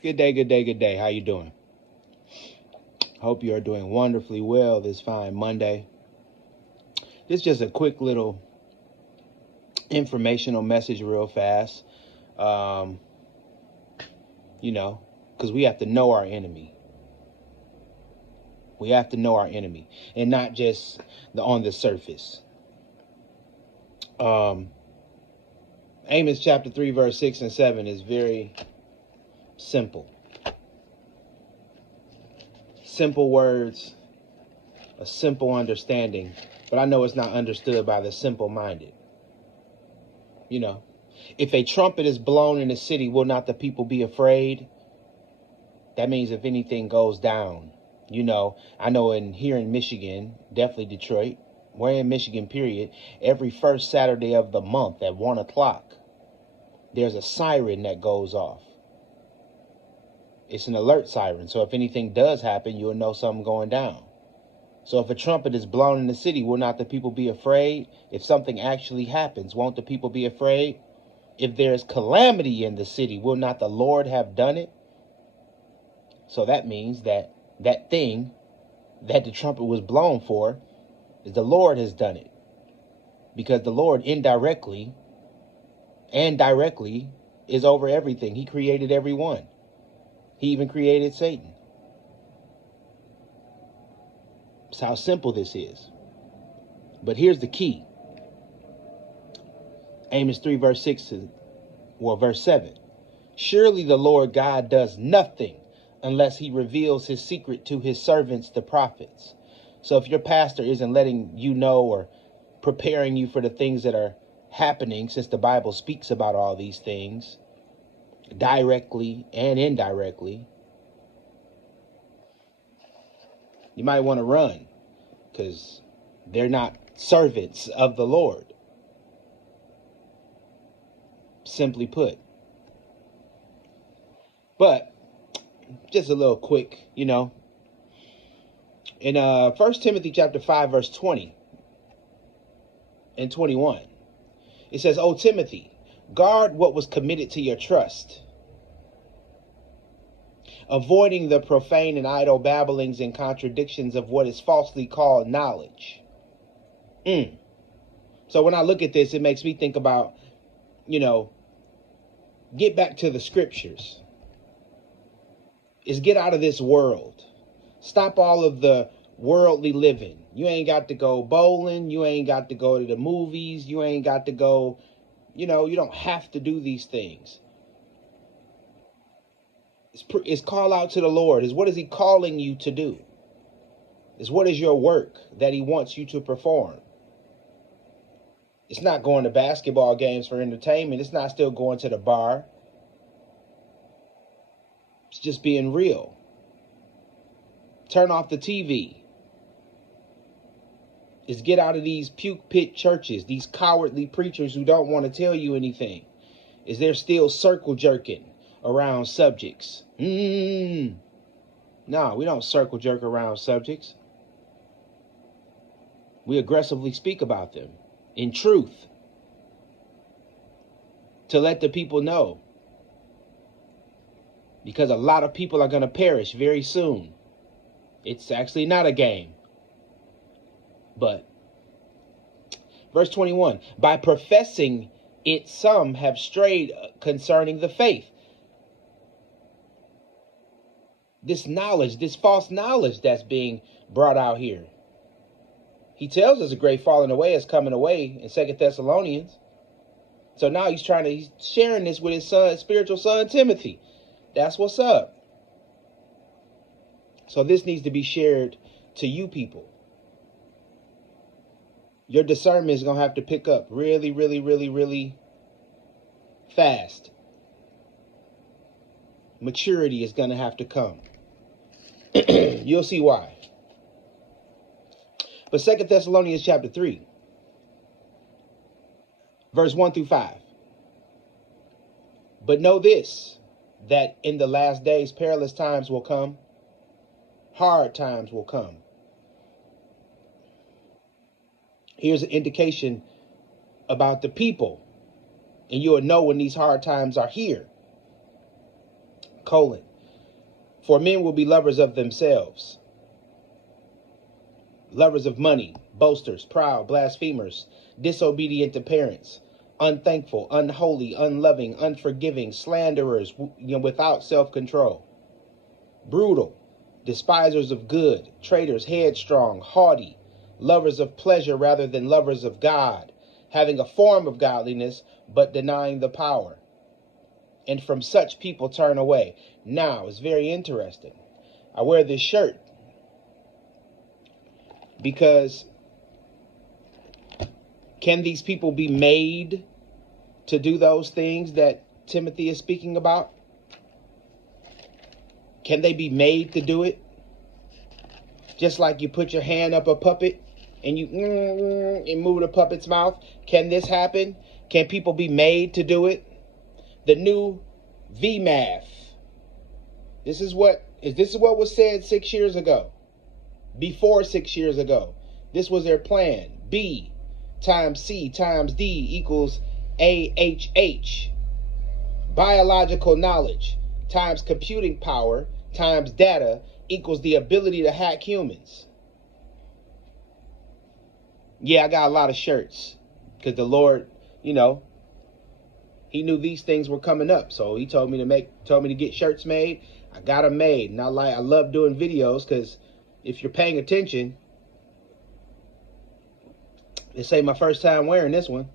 Good day, good day, good day. How you doing? Hope you are doing wonderfully well this fine Monday. This is just a quick little informational message real fast. Because we have to know our enemy. We have to know our enemy and not just on the surface. Amos chapter 3, verse 6 and 7 is very simple. Simple words, a simple understanding, but I know it's not understood by the simple-minded. If a trumpet is blown in the city, will not the people be afraid? That means if anything goes down. I know here in Michigan, definitely Detroit, we're in Michigan, period, every first Saturday of the month at 1 o'clock, there's a siren that goes off. It's an alert siren. So if anything does happen, you'll know something going down. So if a trumpet is blown in the city, will not the people be afraid? If something actually happens, won't the people be afraid? If there is calamity in the city, will not the Lord have done it? So that means that thing that the trumpet was blown for is the Lord has done it. Because the Lord indirectly and directly is over everything. He created everyone. He even created Satan. That's how simple this is. But here's the key. Amos 3, verse 7. Surely the Lord God does nothing unless he reveals his secret to his servants, the prophets. So if your pastor isn't letting you know or preparing you for the things that are happening, since the Bible speaks about all these things, directly and indirectly, you might want to run, because they're not servants of the Lord. Simply put. But just a little quick, in 1 Timothy chapter 5, verse 20 and 21, it says, O Timothy, guard what was committed to your trust, avoiding the profane and idle babblings and contradictions of what is falsely called knowledge. So when I look at this, it makes me think about, get back to the scriptures. Is get out of this world. Stop all of the worldly living. You ain't got to go bowling. You ain't got to go to the movies. You ain't got to go, you don't have to do these things. It's call out to the Lord. Is what is he calling you to do? Is what is your work that he wants you to perform? It's not going to basketball games for entertainment. It's not still going to the bar. It's just being real. Turn off the TV. Is get out of these puke pit churches, these cowardly preachers who don't want to tell you anything. Is they're still circle jerking around subjects. No, we don't circle jerk around subjects. We aggressively speak about them in truth to let the people know. Because a lot of people are going to perish very soon. It's actually not a game. But verse 21, by professing it, some have strayed concerning the faith. This knowledge, this false knowledge that's being brought out here. He tells us a great falling away is coming away in 2 Thessalonians. So now he's sharing this with his spiritual son, Timothy. That's what's up. So this needs to be shared to you people. Your discernment is going to have to pick up really, really, really, really fast. Maturity is going to have to come. You'll see why. But 2 Thessalonians chapter 3, verse 1 through 5. But know this, that in the last days perilous times will come. Hard times will come. Here's an indication about the people. And you'll know when these hard times are here. For men will be lovers of themselves, lovers of money, boasters, proud, blasphemers, disobedient to parents, unthankful, unholy, unloving, unforgiving, slanderers, without self-control, brutal, despisers of good, traitors, headstrong, haughty, lovers of pleasure rather than lovers of God, having a form of godliness, but denying the power. And from such people turn away. Now, it's very interesting. I wear this shirt because can these people be made to do those things that Timothy is speaking about? Can they be made to do it? Just like you put your hand up a puppet and you and move the puppet's mouth. Can this happen? Can people be made to do it? The new VMAF. This is what was said 6 years ago. Before 6 years ago. This was their plan. B times C times D equals AHH. Biological knowledge times computing power times data equals the ability to hack humans. Yeah, I got a lot of shirts because the Lord, he knew these things were coming up. So he told me to get shirts made. I got them made. And I love doing videos because if you're paying attention, this ain't my first time wearing this one.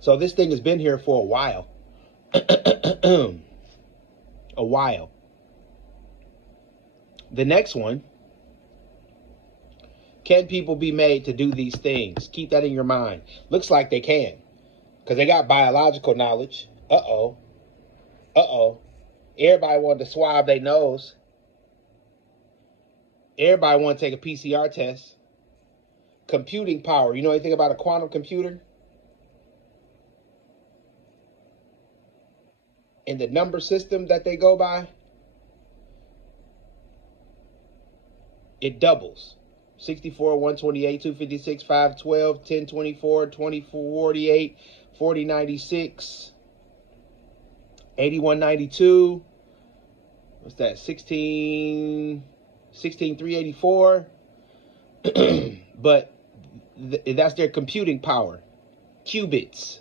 So this thing has been here for a while. A while. The next one. Can people be made to do these things? Keep that in your mind. Looks like they can. Because they got biological knowledge. Uh-oh. Everybody wanted to swab their nose. Everybody want to take a PCR test. Computing power. You know anything about a quantum computer? And the number system that they go by, it doubles. 64, 128, 256, 512, 1024, 2048, 4096, 8192. What's that? 16384. But that's their computing power. Qubits.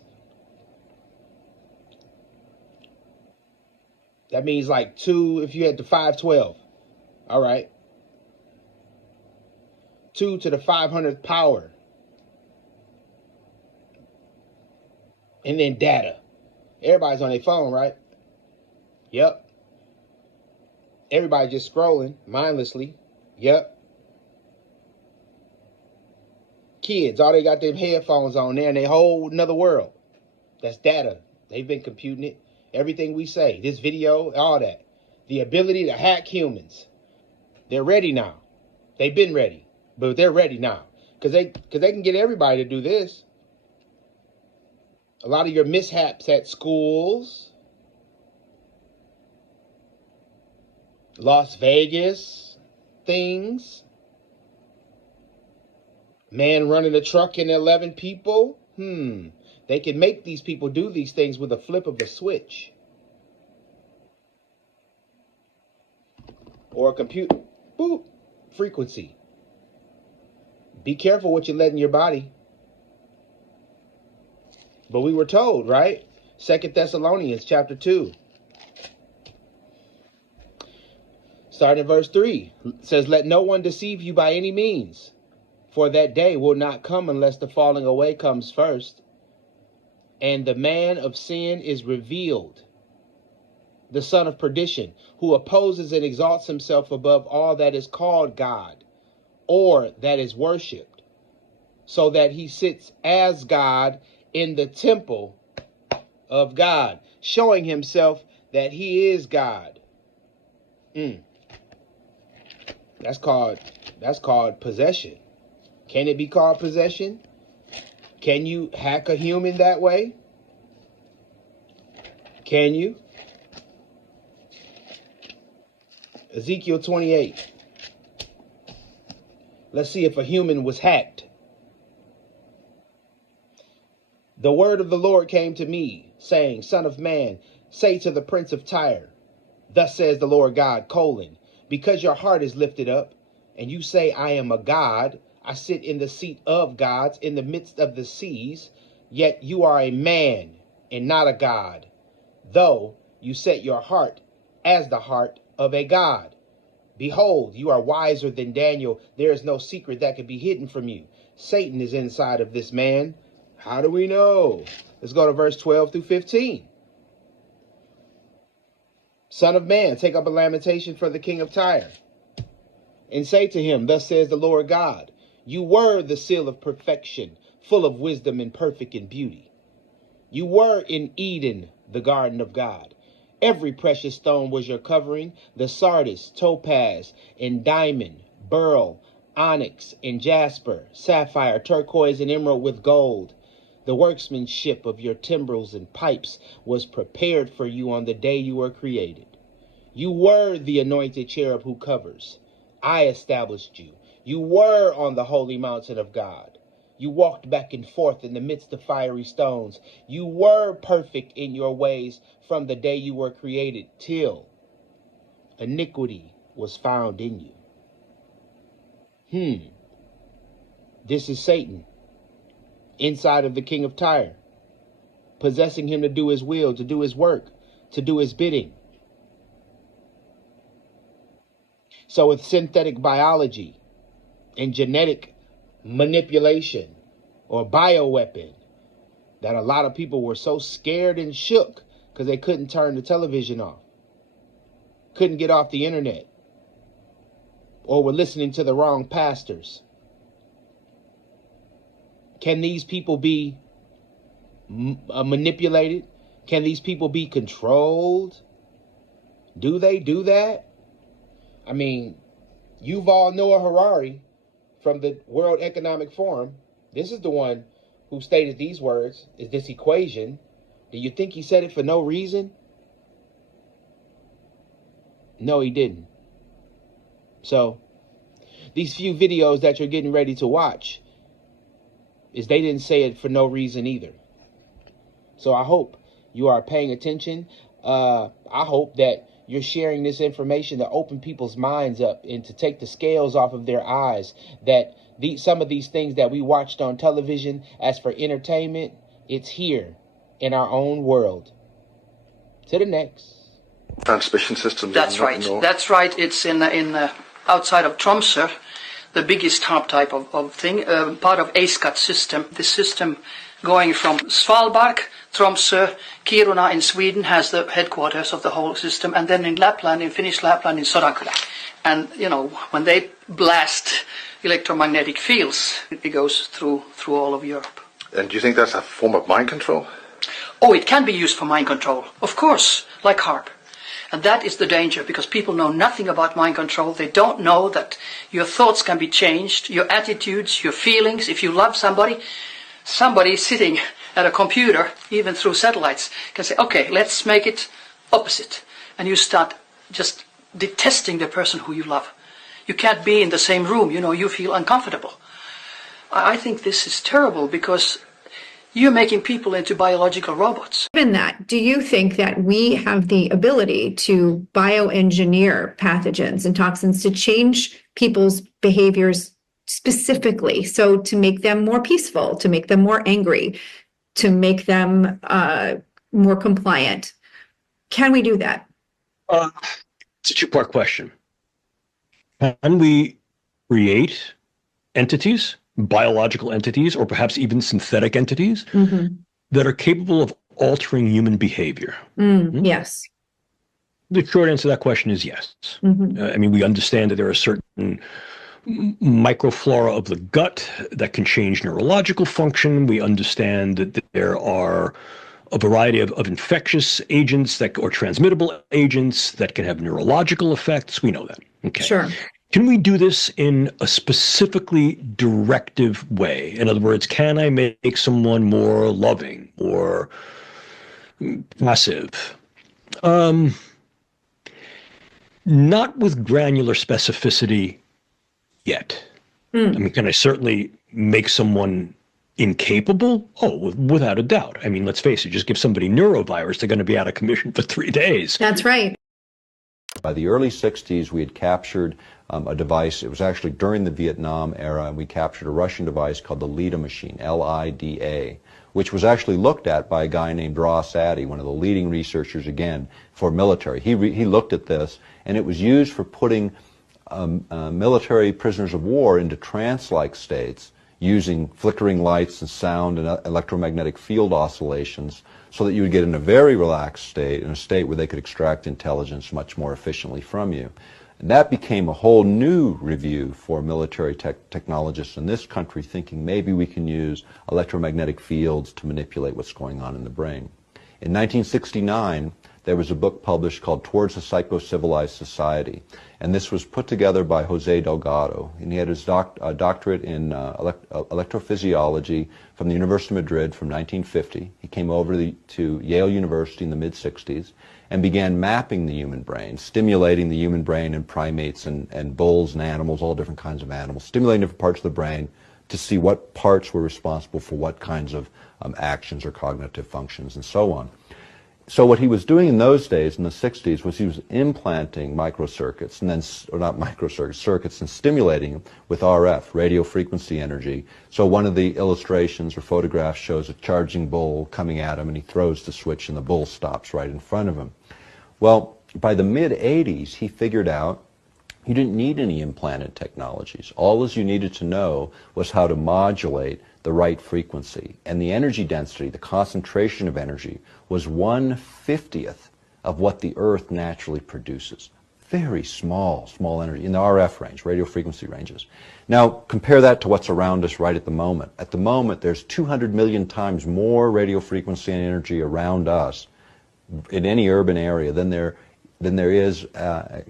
That means like 2 if you had the 512. All right. 2 to the 500th power. And then data. Everybody's on their phone, right? Yep. Everybody just scrolling mindlessly. Yep. Kids, all they got them headphones on there and they whole another world. That's data. They've been computing it. Everything we say, this video, all that. The ability to hack humans. They're ready now. They've been ready. But they're ready now. Because they can get everybody to do this. A lot of your mishaps at schools. Las Vegas things. Man running a truck and 11 people. They can make these people do these things with a flip of the switch. Or a computer. Boop. Frequency. Be careful what you let in your body. But we were told, right? 2 Thessalonians chapter 2. Starting at verse 3. It says, let no one deceive you by any means. For that day will not come unless the falling away comes first. And the man of sin is revealed, the son of perdition, who opposes and exalts himself above all that is called God, or that is worshipped, so that he sits as God in the temple of God, showing himself that he is God. That's called possession. Can it be called possession? Can you hack a human that way? Can you? Ezekiel 28. Let's see if a human was hacked. The word of the Lord came to me, saying, Son of man, say to the prince of Tyre, thus says the Lord God, because your heart is lifted up, and you say, I am a god, I sit in the seat of gods in the midst of the seas, yet you are a man and not a god, though you set your heart as the heart of a god. Behold, you are wiser than Daniel. There is no secret that can be hidden from you. Satan is inside of this man. How do we know? Let's go to verse 12 through 15. Son of man, take up a lamentation for the king of Tyre, and say to him, thus says the Lord God, you were the seal of perfection, full of wisdom and perfect in beauty. You were in Eden, the garden of God. Every precious stone was your covering, the sardius, topaz, and diamond, beryl, onyx, and jasper, sapphire, turquoise, and emerald with gold. The workmanship of your timbrels and pipes was prepared for you on the day you were created. You were the anointed cherub who covers. I established you. You were on the holy mountain of God. You walked back and forth in the midst of fiery stones. You were perfect in your ways from the day you were created till iniquity was found in you. This is Satan inside of the king of Tyre, possessing him to do his will, to do his work, to do his bidding. So with synthetic biology and genetic manipulation or bioweapon, that a lot of people were so scared and shook because they couldn't turn the television off, couldn't get off the internet, or were listening to the wrong pastors. Can these people be manipulated? Can these people be controlled? Do they do that? I mean, Yuval Noah Harari from the World Economic Forum, this is the one who stated these words, is this equation. Do you think he said it for no reason? No, he didn't. So, these few videos that you're getting ready to watch, is they didn't say it for no reason either. So I hope you are paying attention. I hope that you're sharing this information to open people's minds up and to take the scales off of their eyes, that some of these things that we watched on television as for entertainment, it's here in our own world. To the next. Transmission system. That's right. That's right. It's in outside of Tromsø, the biggest harp type of thing, part of ASCAT system. The system going from Svalbard, Tromsø, Kiruna in Sweden has the headquarters of the whole system, and then in Lapland, in Finnish Lapland, in Sodankylä. And, you know, when they blast electromagnetic fields, it goes through all of Europe. And do you think that's a form of mind control? Oh, it can be used for mind control, of course, like harp. And that is the danger, because people know nothing about mind control. They don't know that your thoughts can be changed, your attitudes, your feelings. If you love somebody sitting at a computer, even through satellites, can say, okay, let's make it opposite. And you start just detesting the person who you love. You can't be in the same room, you know, you feel uncomfortable. I think this is terrible, because you're making people into biological robots. Given that, do you think that we have the ability to bioengineer pathogens and toxins to change people's behaviors specifically, so to make them more peaceful, to make them more angry, to make them more compliant? Can we do that? It's a two-part question. Can we create entities, biological entities, or perhaps even synthetic entities that are capable of altering human behavior? Yes. The short answer to that question is yes. I mean, we understand that there are certain microflora of the gut that can change neurological function. We understand that there are a variety of infectious agents or transmittable agents that can have neurological effects. We know that. Okay. Sure. Can we do this in a specifically directive way? In other words, can I make someone more loving or passive? Not with granular specificity yet. I mean, can I certainly make someone incapable? Oh, without a doubt. I mean, let's face it, just give somebody neurovirus, they're going to be out of commission for 3 days. That's right. By the early 60s, we had captured a device. It was actually during the Vietnam era, and we captured a Russian device called the LIDA machine, L-I-D-A, which was actually looked at by a guy named Ross Addy, one of the leading researchers, again, for military. He looked at this, and it was used for putting military prisoners of war into trance-like states using flickering lights and sound and electromagnetic field oscillations so that you would get in a very relaxed state, in a state where they could extract intelligence much more efficiently from you. And that became a whole new review for military technologists in this country, thinking maybe we can use electromagnetic fields to manipulate what's going on in the brain. In 1969, there was a book published called Towards a Psycho-Civilized Society, and this was put together by Jose Delgado, and he had his doctorate in electrophysiology from the University of Madrid from 1950. He came over to Yale University in the mid-60s and began mapping the human brain, stimulating the human brain in primates and bulls and animals, all different kinds of animals, stimulating different parts of the brain to see what parts were responsible for what kinds of actions or cognitive functions and so on. So what he was doing in those days, in the 60s, was he was implanting microcircuits, and then, or not microcircuits, circuits, and stimulating them with RF, radio frequency energy. So one of the illustrations or photographs shows a charging bull coming at him, and he throws the switch, and the bull stops right in front of him. Well, by the mid-80s, he figured out you didn't need any implanted technologies. All you needed to know was how to modulate the right frequency. And the energy density, the concentration of energy, was 1/50th of what the Earth naturally produces. Very small energy in the RF range, radio frequency ranges. Now, compare that to what's around us right at the moment. At the moment, there's 200 million times more radio frequency and energy around us in any urban area than there is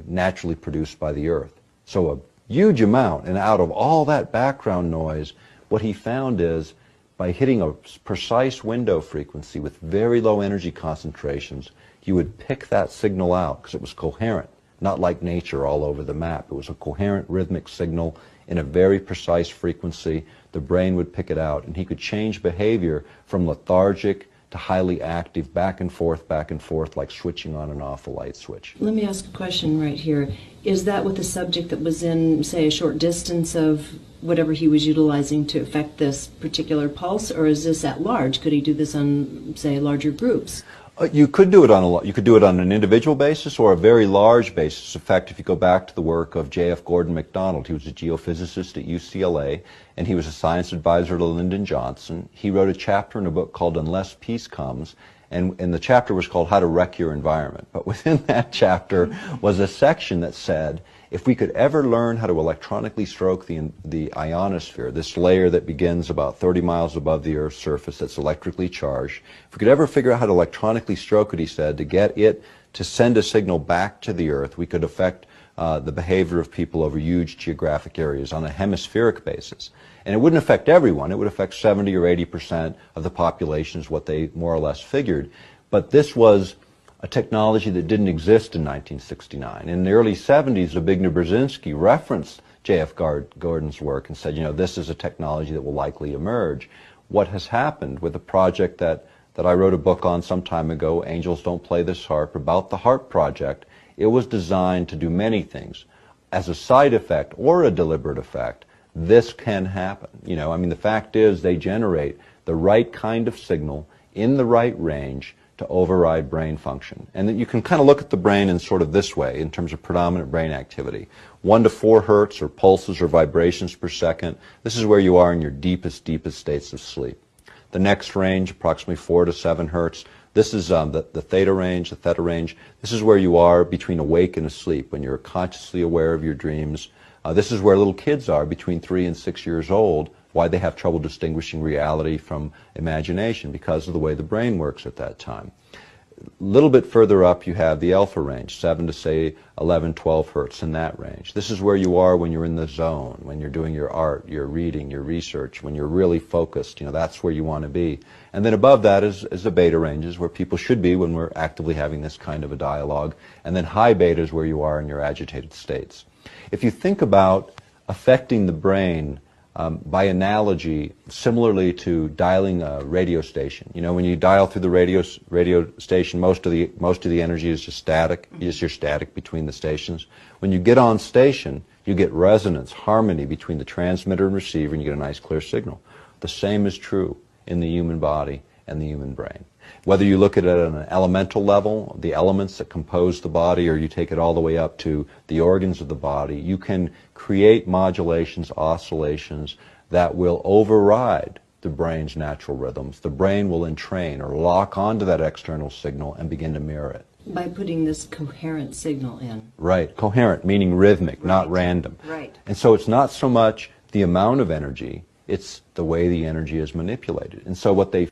naturally produced by the Earth. So a huge amount, and out of all that background noise, what he found is by hitting a precise window frequency with very low energy concentrations, you would pick that signal out because it was coherent, not like nature all over the map. It was a coherent rhythmic signal in a very precise frequency. The brain would pick it out, and he could change behavior from lethargic to highly active, back and forth, like switching on and off a light switch. Let me ask a question right here. Is that with a subject that was in, say, a short distance of whatever he was utilizing to affect this particular pulse, or is this at large? Could he do this on, say, larger groups? You could do it on an individual basis or a very large basis. In fact, if you go back to the work of J.F. Gordon MacDonald, he was a geophysicist at UCLA, and he was a science advisor to Lyndon Johnson. He wrote a chapter in a book called Unless Peace Comes, and the chapter was called How to Wreck Your Environment. But within that chapter was a section that said, if we could ever learn how to electronically stroke the ionosphere, this layer that begins about 30 miles above the Earth's surface that's electrically charged, if we could ever figure out how to electronically stroke it, he said, to get it to send a signal back to the Earth, we could affect the behavior of people over huge geographic areas on a hemispheric basis. And it wouldn't affect everyone. It would affect 70 or 80% of the population is what they more or less figured. But this was a technology that didn't exist in 1969. In the early 70s, Zbigniew Brzezinski referenced J.F. Gordon's work and said, you know, this is a technology that will likely emerge. What has happened with a project that I wrote a book on some time ago, Angels Don't Play This Harp, about the HARP project, it was designed to do many things. As a side effect or a deliberate effect, this can happen. You know, I mean, the fact is they generate the right kind of signal in the right range to override brain function. And that you can kind of look at the brain in sort of this way in terms of predominant brain activity. 1 to 4 hertz or pulses or vibrations per second. This is where you are in your deepest states of sleep. The next range, approximately 4 to 7 hertz. This is the theta range, the theta range. This is where you are between awake and asleep, when you're consciously aware of your dreams. This is where little kids are between 3 and 6 years old, why they have trouble distinguishing reality from imagination, because of the way the brain works at that time. A little bit further up you have the alpha range, 7 to say 11, 12 hertz in that range. This is where you are when you're in the zone, when you're doing your art, your reading, your research, when you're really focused. You know, that's where you want to be. And then above that is the beta ranges, where people should be when we're actively having this kind of a dialogue. And then high beta is where you are in your agitated states. If you think about affecting the brain by analogy, similarly to dialing a radio station. You know, when you dial through the radio station, most of the energy is just static. You're static between the stations. When you get on station, you get resonance, harmony between the transmitter and receiver, and you get a nice clear signal. The same is true in the human body and the human brain. Whether you look at it at an elemental level, the elements that compose the body, or you take it all the way up to the organs of the body, you can create modulations, oscillations that will override the brain's natural rhythms. The brain will entrain or lock onto that external signal and begin to mirror it. By putting this coherent signal in. Right. Coherent, meaning rhythmic, not random. Right. And so it's not so much the amount of energy, it's the way the energy is manipulated. And so what they